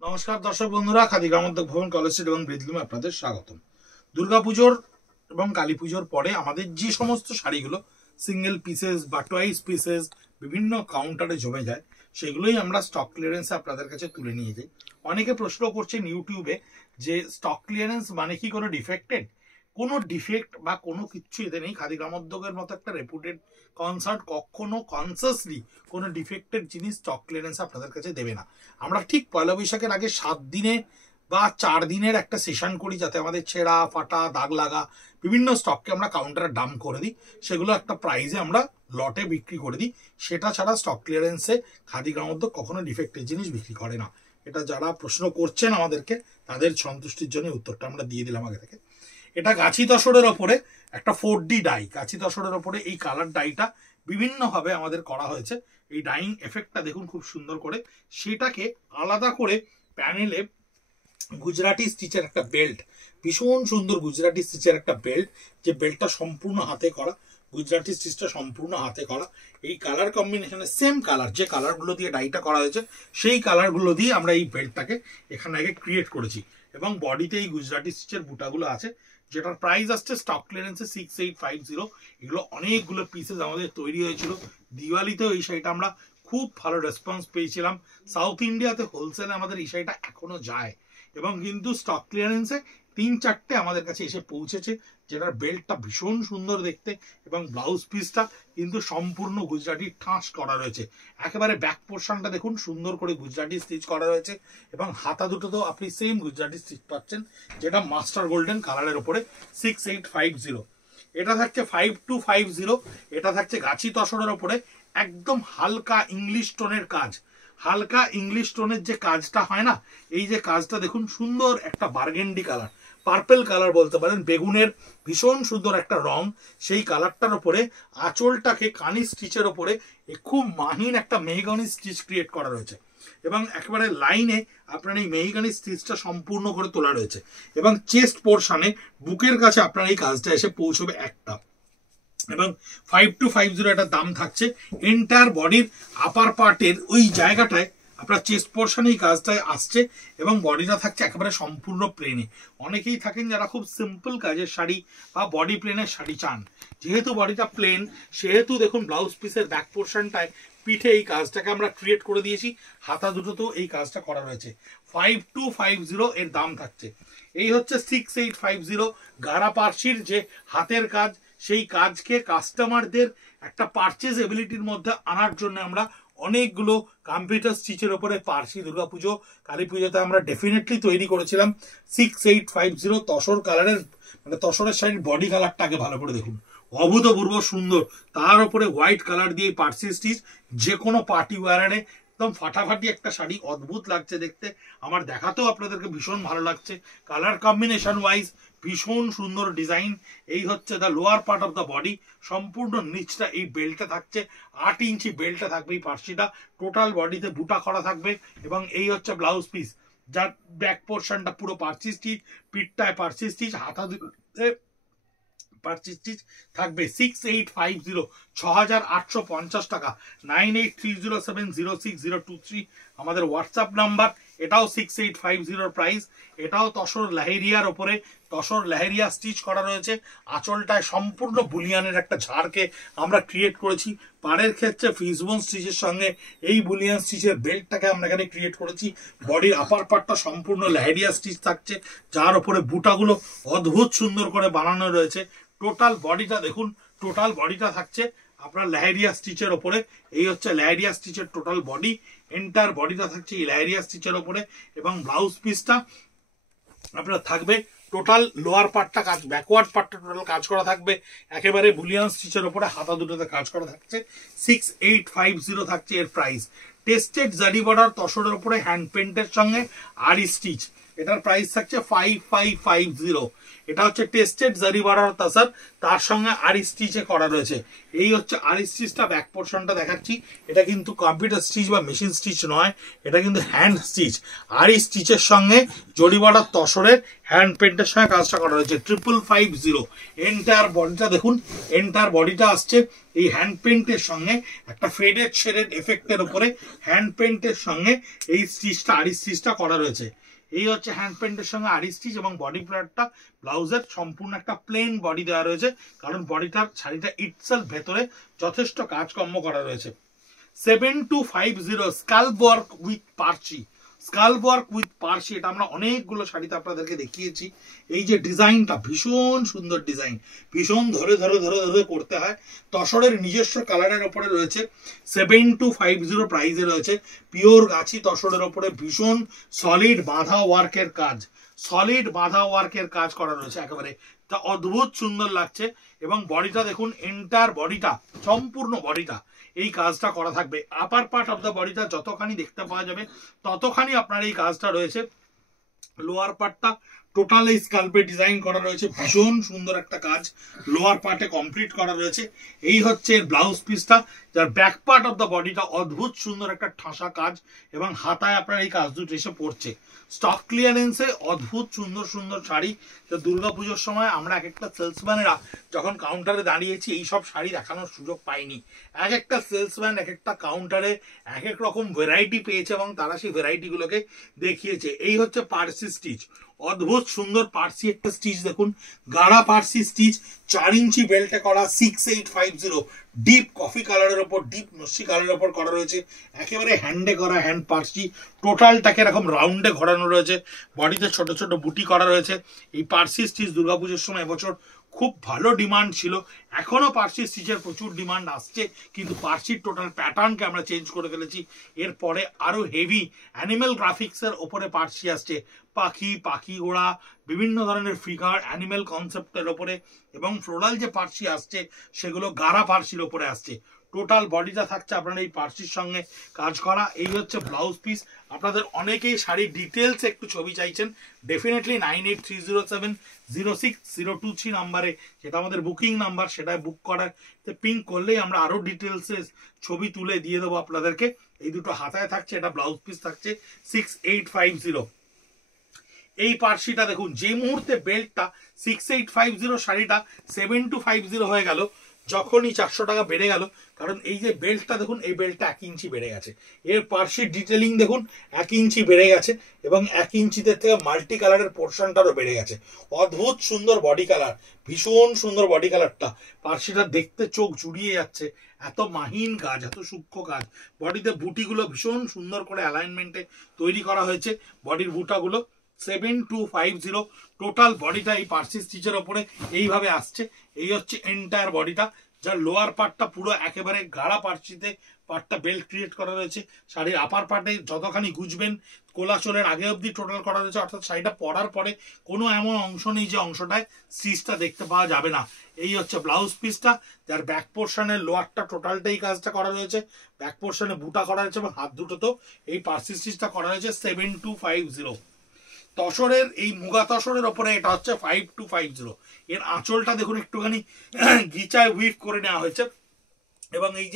নমস্কার দর্শক বন্ধুরা, খাদি গ্রামোদ্যোগ ভবন, কলেজ স্ট্রিট এবং ব্রিজলুমে আপনাদের স্বাগতম। দুর্গাপুজোর এবং কালী পুজোর পরে আমাদের যে সমস্ত শাড়িগুলো সিঙ্গেল পিসেস বা টয়েস পিসেস বিভিন্ন কাউন্টারে জমে যায়, সেগুলোই আমরা স্টক ক্লিয়ারেন্সে আপনাদের কাছে তুলে নিয়ে যাই। অনেকে প্রশ্ন করছেন ইউটিউবে যে স্টক ক্লিয়ারেন্স মানে কি কোনো ডিফেক্টেড? কোনো ডিফেক্ট বা কোনো কিচ্ছু এতে নেই। খাদি গ্রামোদ্যোগের মতো একটা রেপুটেড কনসার্ট কখনো কনসাসলি কোনো ডিফেক্টেড জিনিস স্টক ক্লিয়ারেন্স আপনাদের কাছে দেবে না। আমরা ঠিক পয়লা বৈশাখের আগে 7 দিনে বা 4 দিনের একটা সেশন করি, যাতে আমাদের ছেঁড়া ফাটা দাগ লাগা বিভিন্ন স্টককে আমরা কাউন্টারে ডাম্প করে দিই, সেগুলো একটা প্রাইজে আমরা লটে বিক্রি করে দিই। সেটা ছাড়া স্টক ক্লিয়ারেন্সে খাদি গ্রামোদ্যোগ কখনো ডিফেক্টেড জিনিস বিক্রি করে না। এটা যারা প্রশ্ন করছেন আমাদেরকে, তাদের সন্তুষ্টির জন্য উত্তরটা আমরা দিয়ে দিলাম আগে থেকে। এটা গাছি তসরের ওপরে একটা 4D ডাই, গাছি তসরের ওপরে এই কালার ডাইটা বিভিন্নভাবে আমাদের করা হয়েছে। এই ডাইং এফেক্টটা দেখুন খুব সুন্দর করে, সেটাকে আলাদা করে প্যানেলে গুজরাটি স্টিচের একটা বেল্ট, ভীষণ সুন্দর গুজরাটি স্টিচের একটা বেল্ট, যে বেল্টটা সম্পূর্ণ হাতে করা, গুজরাটি স্টিচটা সম্পূর্ণ হাতে করা। এই কালার কম্বিনেশনে সেম কালার, যে কালারগুলো দিয়ে ডাইটা করা হয়েছে সেই কালারগুলো দিয়ে আমরা এই বেল্টটাকে এখানে আগে ক্রিয়েট করেছি। এবং বডিতে এই গুজরাটি স্টিচের বুটাগুলো আছে, যেটার প্রাইস আসছে স্টক ক্লিয়ারেন্সে 6850। এগুলো অনেকগুলো পিসেস আমাদের তৈরি হয়েছিল। দিওয়ালিতেও এই শাড়িটা আমরা খুব ভালো রেসপন্স পেয়েছিলাম। সাউথ ইন্ডিয়াতে হোলসেলে আমাদের এই শাড়িটা এখনো যায়, এবং কিন্তু স্টক ক্লিয়ারেন্সে 3-4টে আমাদের কাছে এসে পৌঁছেছে, যেটার বেল্টটা ভীষণ সুন্দর দেখতে এবং ব্লাউজ পিসটা কিন্তু সম্পূর্ণ গুজরাটি ঠাঁস করা রয়েছে। একেবারে ব্যাক পোর্শনটা দেখুন সুন্দর করে গুজরাটি স্টিচ করা রয়েছে, এবং হাতা দুটোতেও আপনি সেম গুজরাটি স্টিচ পাচ্ছেন, যেটা মাস্টার গোল্ডেন কালারের উপরে 6850। এটা থাকছে 5250। এটা থাকছে গাছি তসরের ওপরে একদম হালকা ইংলিশ টোনের কাজ। হালকা ইংলিশ টোনের যে কাজটা হয় না, এই যে কাজটা দেখুন, সুন্দর একটা বার্গেন্ডি কালার, পার্পেল কালার বলতে পারেন, বেগুনের ভীষণ সুন্দর একটা রং। সেই কালারটার উপরে আঁচলটাকে কানি স্টিচের ওপরে খুব মাহিন একটা মেহগনি স্টিচ ক্রিয়েট করা রয়েছে, এবং একেবারে লাইনে আপনার এই মেহগনি স্টিচটা সম্পূর্ণ করে তোলা রয়েছে। এবং চেস্ট পোর্শনে বুকের কাছে আপনার এই কাজটা এসে পৌঁছবে একটা, এবং 5250 একটা দাম থাকছে। এন্টায়ার বডির আপার পার্টের ওই জায়গাটায় আপনার চেস্ট পোর্শনে এই কাজটায় আসছে, এবং বডিটা থাকছে একেবারে সম্পূর্ণ প্লেনে। অনেকেই থাকেন যারা খুব সিম্পল কাজের শাড়ি বা বডি প্লেনের শাড়ি চান। যেহেতু বডিটা প্লেন, সেহেতু দেখুন ব্লাউজ পিসের ব্যাক পোর্শনটায় পিঠে এই কাজটাকে আমরা ক্রিয়েট করে দিয়েছি। হাতা দুটোতেও এই কাজটা করা রয়েছে। 5250 এর দাম থাকছে। এই হচ্ছে 6850 গারা পার্সির যে হাতের কাজ, সেই কাজকে কাস্টমারদের একটা পারচেজ এবিলিটির মধ্যে আনার জন্য আমরা অনেকগুলো কম্পিউটার স্টিচের ওপরে পার্সি দুর্গাপুজো কালী পুজোতে আমরা ডেফিনেটলি তৈরি করেছিলাম। 6850 তসর কালারের, মানে তসরের শাড়ির বডি কালারটাকে ভালো করে দেখুন, অভূতপূর্ব সুন্দর। তার উপরে হোয়াইট কালার দিয়ে পার্সি স্টিচ, যে কোনো পার্টি ওয়ারে একদম ফাটাফাটি একটা শাড়ি, অদ্ভুত লাগছে দেখতে। আমার দেখাতেও আপনাদেরকে ভীষণ ভালো লাগছে। কালার কম্বিনেশন ওয়াইজ ভীষণ সুন্দর ডিজাইন। এই হচ্ছে the lower part of the body, সম্পূর্ণ নিচটা এই বেল্টে থাকছে। 8 ইঞ্চি বেল্টে থাকবে এই পার্সিটা, টোটাল বডিতে বুটা করা থাকবে। এবং এই হচ্ছে ব্লাউজ পিস, যার ব্যাক পোর্শনটা পুরো পার্সি স্টিচ, পিঠটায় পার্সি স্টিচ, হাতা দুটোতে পার্সি স্টিচ থাকবে। 6850, 6850 টাকা। 9830706023 আমাদের হোয়াটসঅ্যাপ নাম্বার। এটাও 6850 প্রাইস। এটাও তসর লেহেরিয়ার ওপরে, তসর লেহেরিয়া স্টিচ করা রয়েছে। আঁচলটায় সম্পূর্ণ বুলিয়ানের একটা ঝাড়কে আমরা ক্রিয়েট করেছি। পাড়ের ক্ষেত্রে ফিসবোন স্টিচের সঙ্গে এই বুলিয়ান স্টিচের বেল্টটাকে আমরা এখানে ক্রিয়েট করেছি। বডির আপার পার্টটা সম্পূর্ণ লেহেরিয়া স্টিচ থাকছে, যার উপরে বুটাগুলো অদ্ভুত সুন্দর করে বানানো রয়েছে। টোটাল বডিটা দেখুন, টোটাল বডিটা থাকছে আপনার লেহেরিয়া স্টিচের ওপরে। এই হচ্ছে লেহেরিয়া স্টিচের টোটাল বডি। এন্টার বডিটা থাকছে এই লেহেরিয়া স্টিচের ওপরে, এবং ব্লাউজ পিসটা আপনার থাকবে টোটাল লোয়ার পার্টটা কাজ, ব্যাকওয়ার্ড পার্টটা টোটাল কাজ করা থাকবে একেবারে বুলিয়ান স্টিচের ওপরে, হাতা দুটোতে কাজ করা থাকছে। 6850 থাকছে এর প্রাইস। টেস্টেড জারি বর্ডার তসরের উপরে হ্যান্ড পেন্টের সঙ্গে আরি স্টিচ। এটার প্রাইস থাকছে 5550। এটা হচ্ছে টেস্টেড জারি বর্ডার তাসার, তার সঙ্গে আরি স্টিচে করা রয়েছে। এই হচ্ছে আরি স্টিচটা, ব্যাক পোর্শনটা দেখাচ্ছি। এটা কিন্তু কম্পিউটার স্টিচ বা মেশিন স্টিচ নয়, এটা কিন্তু হ্যান্ড স্টিচ। আরি স্টিচের সঙ্গে জরি বর্ডার তসরের হ্যান্ড পেন্টের সঙ্গে কাজটা করা রয়েছে। 5550। এন্টায়ার বডিটা দেখুন, এন্টায়ার বডিটা আসছে এই হ্যান্ড পেন্টের সঙ্গে একটা ফেডেড শেডেড এফেক্টের উপরে হ্যান্ড পেন্টের সঙ্গে এই স্টিচটা, আরি স্টিচটা করা রয়েছে। এই হচ্ছে হ্যান্ড পেন্টের সঙ্গে আরি স্টিচ, এবং বডি প্যাডটা ব্লাউজের সম্পূর্ণ একটা প্লেন বডি দেওয়া রয়েছে, কারণ বডিটার শাড়িটা ইটসেলফ ভেতরে যথেষ্ট কাজকর্ম করা রয়েছে। 7250 scalp work with Percy. Scalp work with Percy, এটা আমরা অনেকগুলো শাড়িতে আপনাদেরকে দেখিয়েছি। এই যে ডিজাইনটা ভীষণ সুন্দর ডিজাইন, ভীষণ ধরে ধরে ধরে ধরে করতে হয়। তসরের নিজস্ব কালারের ওপরে রয়েছে। 7250 প্রাইসে রয়েছে। পিওর গাছি তসরের ওপরে ভীষণ সলিড বাঁধা ওয়ার্কের কাজ, সলিড বাঁধা ওয়ার্কের কাজ করা রয়েছে একেবারে। তা অদ্ভুত সুন্দর লাগছে। এবং বডিটা দেখুন, এন্টায়ার বডিটা, সম্পূর্ণ বডিটা এই কাজটা করা থাকবে। আপার পার্ট অফ দ্য বডিটা যতখানি দেখতে পাওয়া যাবে ততখানি আপনার এই কাজটা রয়েছে। লোয়ার পার্টটা টোটাল এই স্কাল্পে ডিজাইন করা রয়েছে, ভীষণ সুন্দর একটা কাজ লোয়ার পার্টে কমপ্লিট করা রয়েছে। এই হচ্ছে ব্লাউজ পিসটা, যার ব্যাক পার্ট অফ দ্য বডিটা অদ্ভুত সুন্দর একটা ঠাসা কাজ, এবং হাতায় আপনার এই কাজ দুটো এসে পড়ছে। স্টক ক্লিয়ারেন্সে অদ্ভুত সুন্দর সুন্দর শাড়ি। তো দুর্গাপুজোর সময় আমরা এক একটা সেলসম্যানেরা যখন কাউন্টারে দাঁড়িয়েছি এই সব শাড়ি দেখানোর সুযোগ পাইনি। এক একটা সেলসম্যান এক একটা কাউন্টারে এক এক রকম ভ্যারাইটি পেয়েছে, এবং তারা সেই ভ্যারাইটিগুলোকে দেখিয়েছে। এই হচ্ছে পার্সি স্টিচ, অদ্ভুত সুন্দর পার্সি একটা স্টিচ দেখুন, গাঢ়া পার্সি স্টিচ, 4 ইঞ্চি বেল্টে করা। 6850 ডিপ কফি কালারের ওপর, ডিপ নস্যি কালারের ওপর করা রয়েছে। একেবারে হ্যান্ডে করা হ্যান্ড পার্সি, টোটালটাকে এরকম রাউন্ডে ঘোরানো রয়েছে। বডিতে ছোট ছোট বুটি করা রয়েছে। এই পার্সি স্টিচ দুর্গাপুজোর সময় এবছর খুব ভালো ডিমান্ড ছিল। এখনো পার্সি স্টিচের প্রচুর ডিমান্ড আসছে, কিন্তু পার্সির টোটাল প্যাটার্নকে আমরা চেঞ্জ করে ফেলেছি। এরপরে আরো হেভি অ্যানিমেল গ্রাফিক্সের ওপরে পার্সি আসছে, পাখি, পাখি ঘোড়া, বিভিন্ন ধরনের ফিগার অ্যানিমেল কনসেপ্টের ওপরে, এবং ফ্লোরাল যে পার্সি আসছে সেগুলো গাঢ়া পার্সির ওপরে আসছে। টোটাল বডিটা থাকছে আপনার এই পার্সির সঙ্গে কাজ করা। এই হচ্ছে ব্লাউজ পিস। আপনাদের অনেকেই শাড়ির ডিটেলস একটু ছবি চাইছেন, ডেফিনেটলি 9830706023 নাম্বারে, যেটা আমাদের বুকিং নাম্বার, সেটাই বুক করার পিঙ্ক করলেই আমরা আরো ডিটেলসে ছবি তুলে দিয়ে দেবো আপনাদেরকে। এই দুটো হাতায় থাকছে, এটা ব্লাউজ পিস থাকছে 6850। এই পার্সিটা দেখুন, যে মুহূর্তে বেল্টটা 6850 শাড়িটা 7250 হয়ে গেল, যখনই 400 টাকা বেড়ে গেল, কারণ এই যে বেল্টটা দেখুন, এই বেল্টটা 1 ইঞ্চি বেড়ে গেছে। এর পার্সির ডিটেলিং দেখুন 1 ইঞ্চি বেড়ে গেছে, এবং 1 ইঞ্চিতে থেকে মাল্টি কালারের পোর্শনটারও বেড়ে গেছে। অদ্ভুত সুন্দর বডি কালার, ভীষণ সুন্দর বডি কালারটা। পার্সিটা দেখতে চোখ জুড়িয়ে যাচ্ছে, এত মাহিন কাজ, এত সূক্ষ্ম কাজ। বডিতে বুটিগুলো ভীষণ সুন্দর করে অ্যালাইনমেন্টে তৈরি করা হয়েছে। বডির বুটাগুলো 7250 টোটাল বডিটা এই পার্সি স্টিচের ওপরে এইভাবে আসছে। এই হচ্ছে এন্টায়ার বডিটা, যার লোয়ার পার্টটা পুরো একেবারে গাঢ়া পার্সিতে পার্টটা বেল্ট ক্রিয়েট করা রয়েছে। শাড়ির আপার পার্টে যতখানি গুজবেন কোলাচলের আগে অবধি টোটাল করা রয়েছে, অর্থাৎ শাড়িটা পরার পরে কোনো এমন অংশ নেই যে অংশটায় স্টিচটা দেখতে পাওয়া যাবে না। এই হচ্ছে ব্লাউজ পিসটা, যার ব্যাক পোর্শনের লোয়ারটা টোটালটাই কাজটা করা রয়েছে, ব্যাক পোর্শনে বুটা করা রয়েছে, এবং হাত দুটোতেও এই পার্সি স্টিচটা করা হয়েছে 7250। তসরের এই মুগা তসরের ওপরে এটা হচ্ছে 5250। এর আঁচলটা দেখুন একটুখানি গিচায় উইভ করে নেওয়া হয়েছে, এবং এই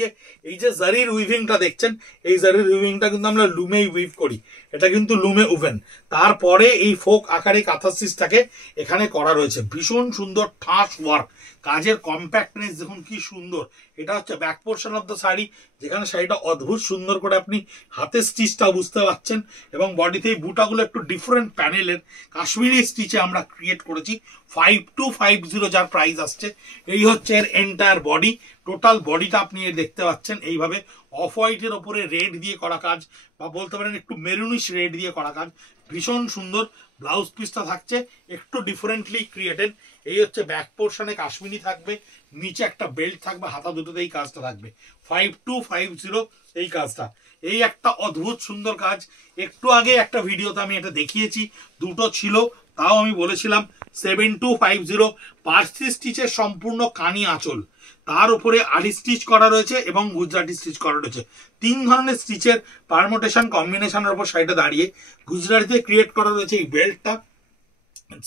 যে জারির উইভিংটা দেখছেন, এই জারির উইভিংটা কিন্তু আমরা লুমেই উইভ করি, এটা কিন্তু লুমে উভেন। তারপরে এই ফোক আকারে কাঁথা স্টিচটাকে এখানে করা রয়েছে। ভীষণ সুন্দর ঠাস ওয়ার্ক, কাজের কম্প্যাক্টনেস দেখুন কি সুন্দর। এটা হচ্ছে back portion of the sari, যেখানে শাড়িটা অদ্ভুত সুন্দর করে আপনি হাতে স্টিচটা বুঝতে পারছেন, এবং বডিতে এই বুটাগুলো একটু ডিফারেন্ট প্যানেলের কাশ্মীরি স্টিচে আমরা ক্রিয়েট করেছি। 5250 যার প্রাইস আসছে। এই হচ্ছে এর এন্টায়ার বডি, টোটাল বডিটা আপনি দেখতে পাচ্ছেন এইভাবে অফ হোয়াইটের ওপরে রেড দিয়ে করা কাজ, বা বলতে পারেন একটু মেরুনিশ রেড দিয়ে করা কাজ, ভীষণ সুন্দর। ব্লাউজ পিসটা থাকছে একটু ডিফারেন্টলি ক্রিয়েটেড। এই হচ্ছে ব্যাক পোর্শনে কাশ্মীরি থাকবে, নিচে একটা বেল্ট থাকবে, হাতা দুটোতে এই কাজটা থাকবে। 5250 এই কাজটা। এই একটা অদ্ভুত সুন্দর কাজ। একটু আগে একটা ভিডিওতে আমি এটা দেখিয়েছি, দুটো ছিল, তাও আমি বলেছিলাম 7250 পার্সি স্টিচের সম্পূর্ণ কানি আঁচল, তার উপরে আড়ি স্টিচ করা রয়েছে এবং গুজরাটি স্টিচ করা রয়েছে। 3 ধরনের স্টিচের পারমোটেশন কম্বিনেশনের উপর সাইডে দাঁড়িয়ে গুজরাটিতে ক্রিয়েট করা রয়েছে এই বেল্টটা।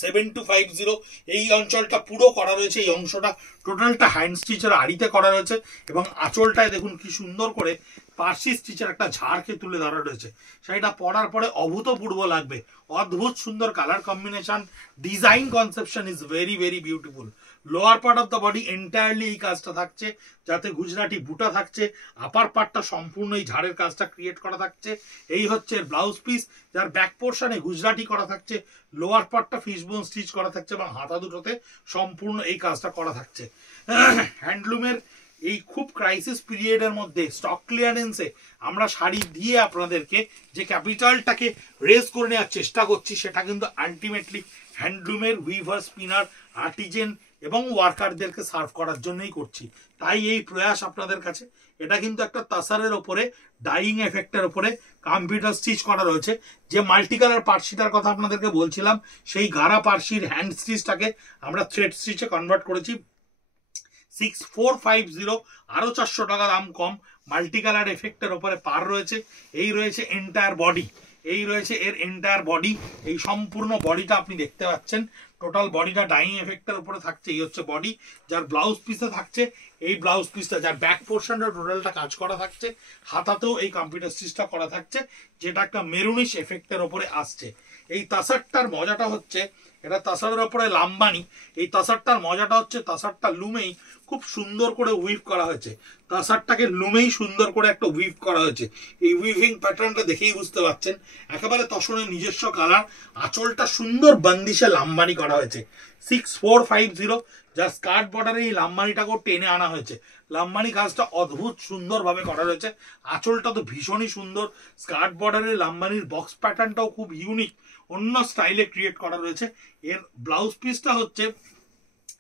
7250 এই অঞ্চলটা পুরো করা রয়েছে, এই অংশটা টোটালটা হ্যান্ড স্টিচের আড়িতে করা রয়েছে এবং আঁচলটায় দেখুন কি সুন্দর করে পার্সি স্টিচের একটা ঝাড়কে তুলে ধরা রয়েছে। সেটা পরার পরে অভূতপূর্ব লাগবে, অদ্ভুত সুন্দর colour combination, design conception is very very beautiful. Lower part of the body entirely এই কাজটা থাকছে, যাতে গুজরাটি বুটা থাকছে, আপার পার্টটা সম্পূর্ণ এই ঝাড়ের কাজটা ক্রিয়েট করা থাকছে। এই হচ্ছে ব্লাউজ পিস, যার ব্যাক পোর্শনে গুজরাটি করা থাকছে, লোয়ার পার্টটা ফিশবোন স্টিচ করা থাকছে এবং হাতা দুটোতে সম্পূর্ণ এই কাজটা করা থাকছে। হ্যান্ডলুমের এই খুব ক্রাইসিস পিরিয়ডের মধ্যে স্টক ক্লিয়ারেন্সে আমরা শাড়ি দিয়ে আপনাদেরকে যে ক্যাপিটালটাকে রেজ করে নেওয়ার চেষ্টা করছি, সেটা কিন্তু আলটিমেটলি হ্যান্ডলুমের উইভার, স্পিনার, আর্টিজেন এবং ওয়ার্কারদেরকে সার্ভ করার জন্যই করছি। তাই এই প্রয়াস আপনাদের কাছে। এটা কিন্তু একটা তাসারের ওপরে ডাইং এফেক্টের ওপরে কম্পিউটার স্টিচ করা রয়েছে। যে মাল্টি কালার পার্সিটার কথা আপনাদেরকে বলছিলাম, সেই গাঢ়া পার্সির হ্যান্ড স্টিচটাকে আমরা থ্রেড স্টিচে কনভার্ট করেছি। 6450, আরো 400 টাকা দাম কম, মাল্টি কালার এফেক্টের ওপরে পার রয়েছে। এই রয়েছে এন্টায়ার বডি, এই রয়েছে এর এন্টায়ার বডি, এই সম্পূর্ণ বডিটা আপনি দেখতে পাচ্ছেন। টোটাল বডিটা ডাইং এফেক্টের উপরে থাকছে। এই হচ্ছে বডি, যার ব্লাউজ পিসে থাকছে এই ব্লাউজ পিসটা, যার ব্যাক পোর্শনটা টোটালটা কাজ করা থাকছে। হাতাতেও এই কম্পিউটার স্টিচটা করা থাকছে, যেটা একটা মেরুনিশ এফেক্টের ওপরে আসছে। এই তাসারটার মজাটা হচ্ছে, এটা তাসারের ওপরে লাম্বানি। এই তাসারটার মজাটা হচ্ছে তাসারটা লুমেই খুব সুন্দর করে উইভ করা হয়েছে। তাসারটাকে লুমেই সুন্দর করে একটা উইভ করা হয়েছে। এই উইভিং প্যাটার্নটা দেখেই বুঝতে পারছেন, একেবারে তসরের নিজস্ব কালার। আঁচলটা সুন্দর বান্দিশে লাম্বানি করা হয়েছে। 6450, যা স্কার্ট বর্ডারে এই লাম্বানিটাকেও টেনে আনা হয়েছে। লাম্বানি কাজটা অদ্ভুত সুন্দর ভাবে করা রয়েছে। আঁচলটা তো ভীষণই সুন্দর, স্কার্ট বর্ডারের লাম্বানির বক্স প্যাটার্নটাও খুব ইউনিক, অন্য স্টাইলে ক্রিয়েট করা রয়েছে। এর ব্লাউজ পিসটা হচ্ছে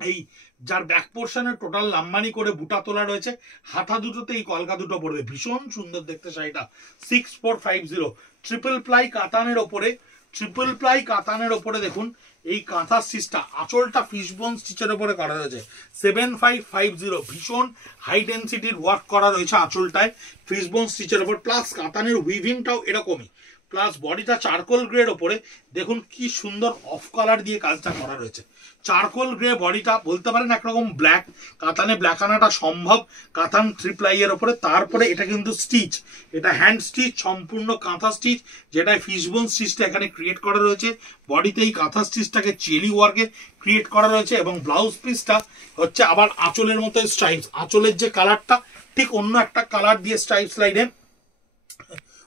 এই, যার ব্যাক পোর্শনে টোটাল লাম্বানি করে বুটা তোলা রয়েছে। হাতা দুটোতে এই কলকা দুটো পড়বে, ভীষণ সুন্দর দেখতে শাড়িটা। 6450 ট্রিপল প্লাই কাতানের ওপরে, ট্রিপল প্লাই কাতানের ওপরে দেখুন এই কাঁথা স্টিচটা, আঁচলটা ফিশবোন স্টিচের ওপরে করা রয়েছে। 7550 ভীষণ হাই ডেন্সিটির ওয়ার্ক করা রয়েছে আঁচলটায় ফিশবোন স্টিচের ওপর, প্লাস কাতানের উইভিংটাও এরকমই, প্লাস বডিটা চারকোল গ্রের ওপরে দেখুন কি সুন্দর অফ কালার দিয়ে কাজটা করা রয়েছে। চারকোল গ্রে বডিটা, বলতে পারেন একরকম ব্ল্যাক, কাতানে ব্ল্যাক আনাটা সম্ভব কাতান ট্রিপ্লাই এর ওপরে। তারপরে এটা কিন্তু স্টিচ, এটা হ্যান্ড স্টিচ, সম্পূর্ণ কাঁথা স্টিচ, যেটা ফিশবোন স্টিচটা এখানে ক্রিয়েট করা রয়েছে। বডিতে এই কাঁথা স্টিচটাকে চেলি ওয়ার্কে ক্রিয়েট করা রয়েছে এবং ব্লাউজ পিসটা হচ্ছে আবার আঁচলের মতো স্ট্রাইপস। আঁচলের যে কালারটা ঠিক অন্য একটা কালার দিয়ে স্ট্রাইপস লাইনে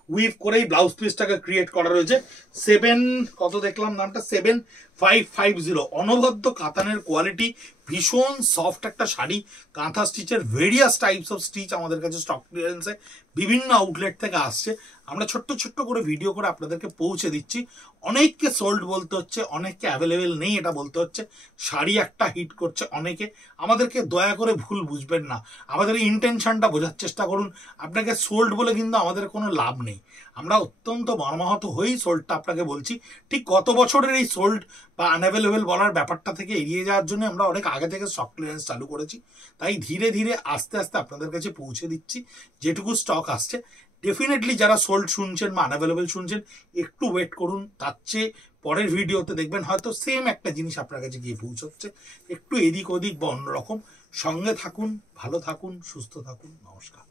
উইভ করেই ব্লাউজ পিসটাকে ক্রিয়েট করা রয়েছে। 7550 অনবদ্য কাতানের কোয়ালিটি, ভীষণ সফট একটা শাড়ি। কাঁথা স্টিচের ভেরিয়াস টাইপস অফ স্টিচ আমাদের কাছে স্টক ক্লিয়ারেন্সে বিভিন্ন আউটলেট থেকে আসছে। আমরা ছোট্ট ছোট্ট করে ভিডিও করে আপনাদেরকে পৌঁছে দিচ্ছি। অনেককে সোল্ড বলতে হচ্ছে, অনেককে অ্যাভেলেবেল নেই এটা বলতে হচ্ছে। শাড়ি একটা হিট করছে অনেকে, আমাদেরকে দয়া করে ভুল বুঝবেন না, আমাদের ইন্টেনশনটা বোঝার চেষ্টা করুন। আপনাকে সোল্ড বলে কিন্তু আমাদের কোনো লাভ নেই, আমরা অত্যন্ত মর্মাহত হয়েই সোল্ডটা আপনাকে বলছি। ঠিক গত বছরের এই সোল্ড বা আনঅ্যাভেলেবেল বলার ব্যাপারটা থেকে এড়িয়ে যাওয়ার জন্য আমরা অনেক আগে থেকে স্টক ক্লিয়ারেন্স চালু করেছি। তাই ধীরে ধীরে আস্তে আস্তে আপনাদের কাছে পৌঁছে দিচ্ছি যেটুকু স্টক আসছে। ডেফিনেটলি যারা সোল্ড শুনছেন বা আনঅ্যাভেলেবেল শুনছেন, একটু ওয়েট করুন, তার চেয়ে পরের ভিডিওতে দেখবেন হয়তো সেম একটা জিনিস আপনার কাছে গিয়ে পৌঁছচ্ছে, একটু এদিক ওদিক বা অন্যরকম। সঙ্গে থাকুন, ভালো থাকুন, সুস্থ থাকুন। নমস্কার।